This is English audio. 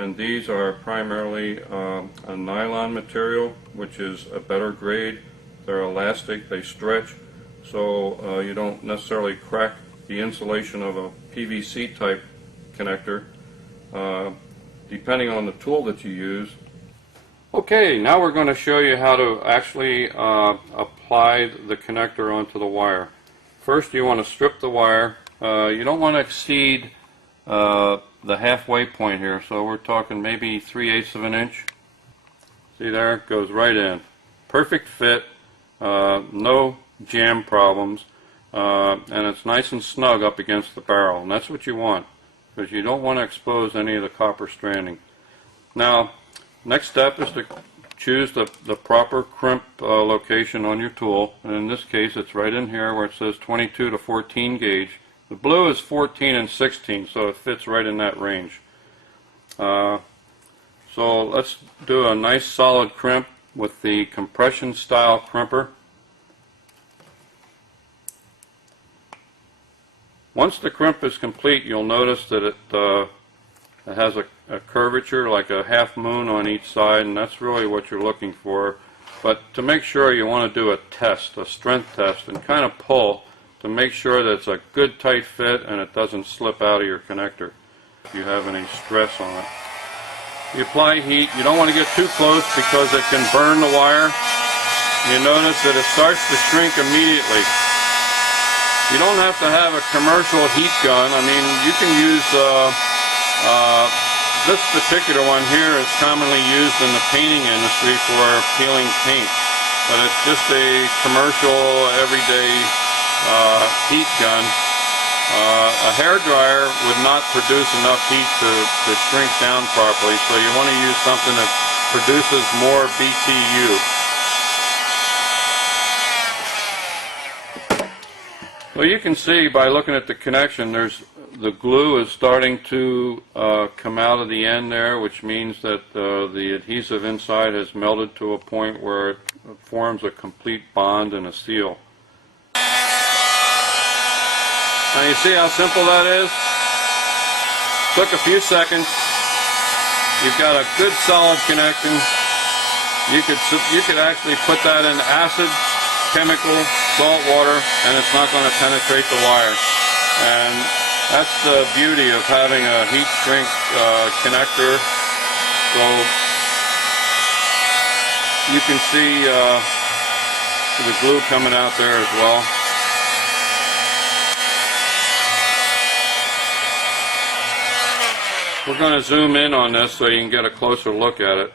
And these are primarily a nylon material, which is a better grade. They're elastic, they stretch, so you don't necessarily crack the insulation of a PVC type connector, depending on the tool that you use. Okay, now we're going to show you how to actually apply the connector onto the wire. First, you want to strip the wire. You don't want to exceed the halfway point here, so we're talking maybe 3/8 of an inch. See there, it goes right in. Perfect fit, no jam problems, and it's nice and snug up against the barrel, and that's what you want, because you don't want to expose any of the copper stranding. Now, next step is to choose the proper crimp location on your tool, and in this case it's right in here where it says 22 to 14 gauge. The blue is 14 and 16, so it fits right in that range. So let's do a nice solid crimp with the compression style crimper. Once the crimp is complete, you'll notice that it has a curvature like a half moon on each side, and that's really what you're looking for. But to make sure, you want to do a test, a strength test, and kind of pull to make sure that it's a good tight fit and it doesn't slip out of your connector if you have any stress on it. You apply heat. You don't want to get too close because it can burn the wire. You notice that it starts to shrink immediately. You don't have to have a commercial heat gun. I mean, you can use this particular one here is commonly used in the painting industry for peeling paint, but it's just a commercial everyday heat gun. A hair dryer would not produce enough heat to shrink down properly, so you want to use something that produces more BTU. Well, you can see by looking at the connection, the glue is starting to come out of the end there, which means that the adhesive inside has melted to a point where it forms a complete bond and a seal. Now you see how simple that is? Took a few seconds. You've got a good solid connection. You could actually put that in acid, chemical, salt water, and it's not going to penetrate the wire. And that's the beauty of having a heat shrink connector. So you can see the glue coming out there as well. We're going to zoom in on this so you can get a closer look at it.